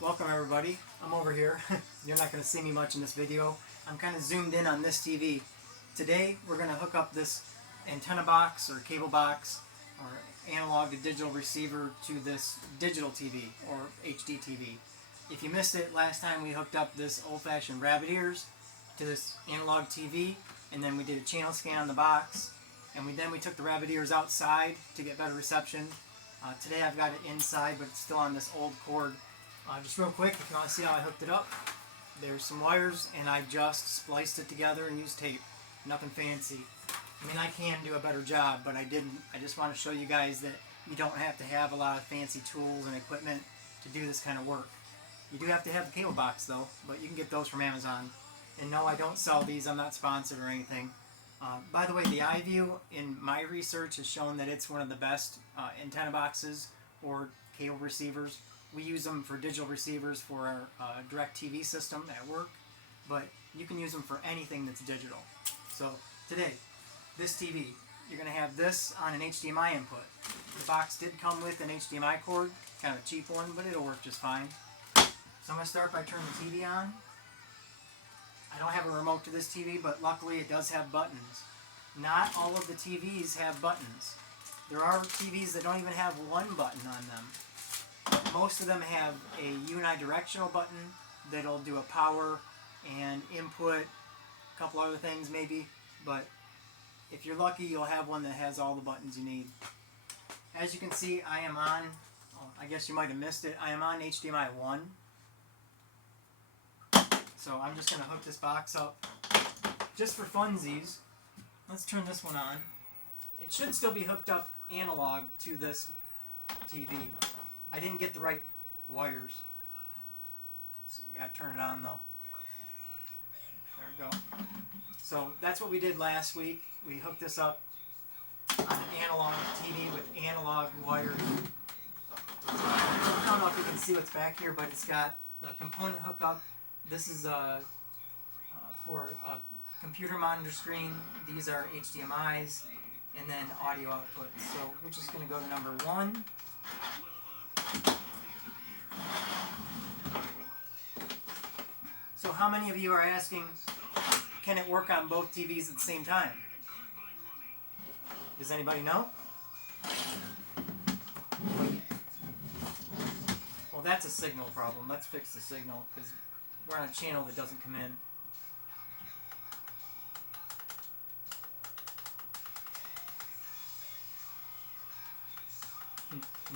Welcome everybody. I'm over here. You're not going to see me much in this video. I'm kind of zoomed in on this TV. Today we're going to hook up this antenna box or cable box or analog to digital receiver to this digital TV or HD TV. If you missed it, last time we hooked up this old-fashioned rabbit ears to this analog TV, and then we did a channel scan on the box, and we took the rabbit ears outside to get better reception. Today I've got it inside, but it's still on this old cord. Just real quick, if you want to see how I hooked it up, there's some wires, and I just spliced it together and used tape. Nothing fancy. I mean, I can do a better job, but I didn't. I just want to show you guys that you don't have to have a lot of fancy tools and equipment to do this kind of work. You do have to have the cable box, though, but you can get those from Amazon. And no, I don't sell these. I'm not sponsored or anything. By the way, the iView, in my research, has shown that it's one of the best antenna boxes or cable receivers. We use them for digital receivers for our direct TV system at work, but you can use them for anything that's digital. So today, this TV, you're going to have this on an HDMI input. The box did come with an HDMI cord, kind of a cheap one, but it'll work just fine. So I'm going to start by turning the TV on. I don't have a remote to this TV, but luckily it does have buttons. Not all of the TVs have buttons. There are TVs that don't even have one button on them. Most of them have a unidirectional button that'll do a power and input, a couple other things maybe, but if you're lucky you'll have one that has all the buttons you need. As you can see, I am on, I guess you might have missed it, I am on HDMI 1. So I'm just going to hook this box up just for funsies. Let's turn this one on. It should still be hooked up analog to this TV. I didn't get the right wires. So you gotta turn it on though. There we go. So that's what we did last week. We hooked this up on an analog TV with analog wires. I don't know if you can see what's back here, but it's got the component hookup. This is for a computer monitor screen. These are HDMIs, and then audio output. So we're just going to go to number 1. So how many of you are asking, can it work on both TVs at the same time? Does anybody know? Well, that's a signal problem. Let's fix the signal because we're on a channel that doesn't come in.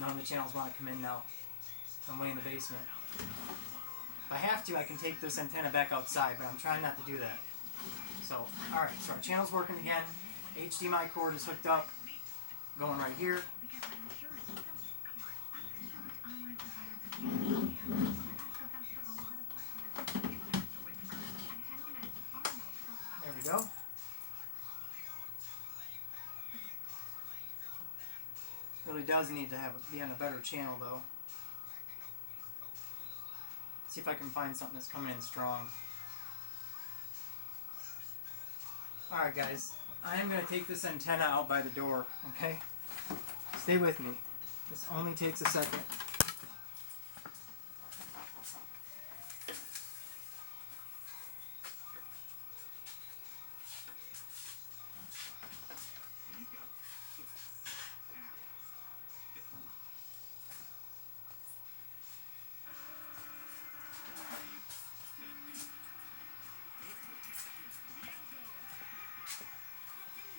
None of the channels want to come in now. I'm way in the basement. If I have to, I can take this antenna back outside, but I'm trying not to do that. So, alright, so our channel's working again. HDMI cord is hooked up. Going right here. There we go. Really does need to be on a better channel though. See if I can find something that's coming in strong. Alright guys, I am going to take this antenna out by the door, okay? Stay with me. This only takes a second.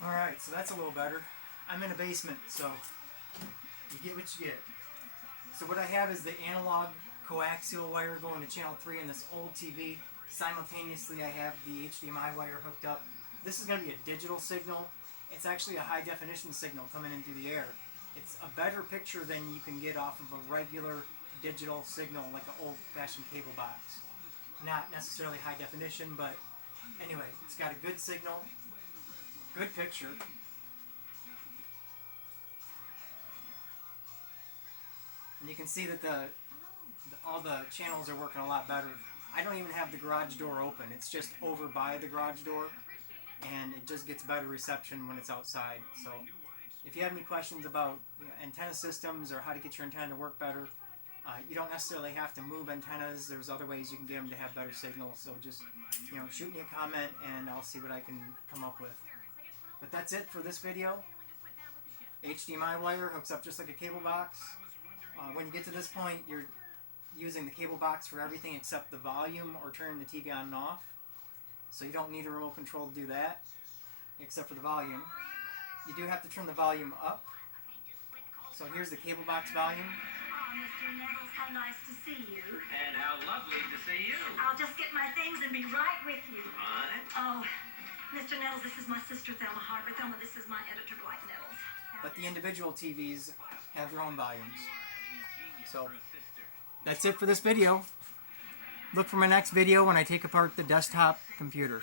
Alright, so that's a little better. I'm in a basement, so you get what you get. So what I have is the analog coaxial wire going to channel 3 in this old TV. Simultaneously I have the HDMI wire hooked up. This is going to be a digital signal. It's actually a high definition signal coming in through the air. It's a better picture than you can get off of a regular digital signal like an old-fashioned cable box. Not necessarily high definition, but anyway, it's got a good signal. Good picture. And you can see that all the channels are working a lot better. I don't even have the garage door open. It's just over by the garage door, and it just gets better reception when it's outside. So if you have any questions about antenna systems or how to get your antenna to work better, You don't necessarily have to move antennas. There's other ways you can get them to have better signal. So just, shoot me a comment and I'll see what I can come up with. But that's it for this video. HDMI wire hooks up just like a cable box. When you get to this point, you're using the cable box for everything except the volume or turning the TV on and off. So you don't need a remote control to do that, except for the volume. You do have to turn the volume up. So here's the cable box volume. Mr. Nettles, how nice to see you. And how lovely to see you. I'll just get my things and be right with you. Fine. Oh, Mr. Nettles, this is my sister Thelma Harper. Thelma, this is my editor, Dwight Nettles. But the individual TVs have their own volumes. So that's it for this video. Look for my next video when I take apart the desktop computer.